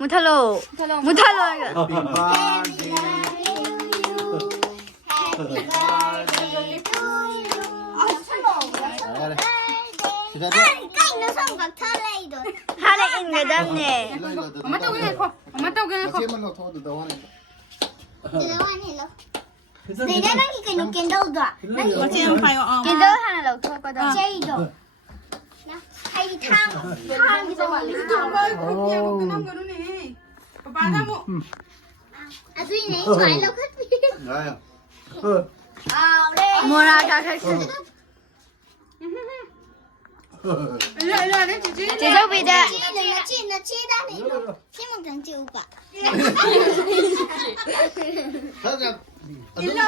มุทะโลมุทะโล ฮาเลอิงเดดัมเนี่ย 엄마 떡에 거. 엄마 떡에 거. Siapa nak tahu tu dah ni? 지금 봐요. กินเดอร์ฮานาเราเข้าก็ได้ 야, 끝난 거네. 바다 뭐. Ya. โมราคาค่ะ 일로 안 해, 지지. เจโจบิดะ Saja. 일로.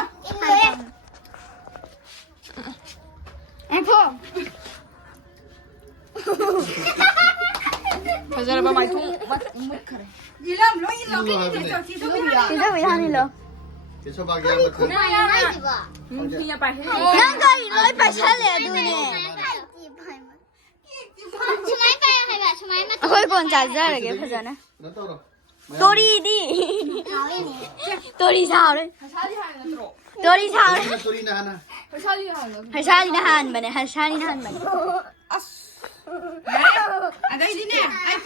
ไอ้พ่อ 가자라 봐, 말통. 일로, 일로.เจโจบิดะนี่เหรอ Besok bagian betul. 그냥 빨리 해. นั่งก็อีร้อยไปชั้นเลยดูเนี่ยค่อยปนจ่าจ้าเลยแกพะจ๊ะนะ Nak tahu tak? ตัวดีดิตัวดีสาวเลย 살이 하나 들어. ตัวดีสาวเลย Turi nak ana. 살이 하나. ให้ชาลีนะฮันมาเนี่ยให้ชาลีนะฮันมา 아, 나 이리네. 아이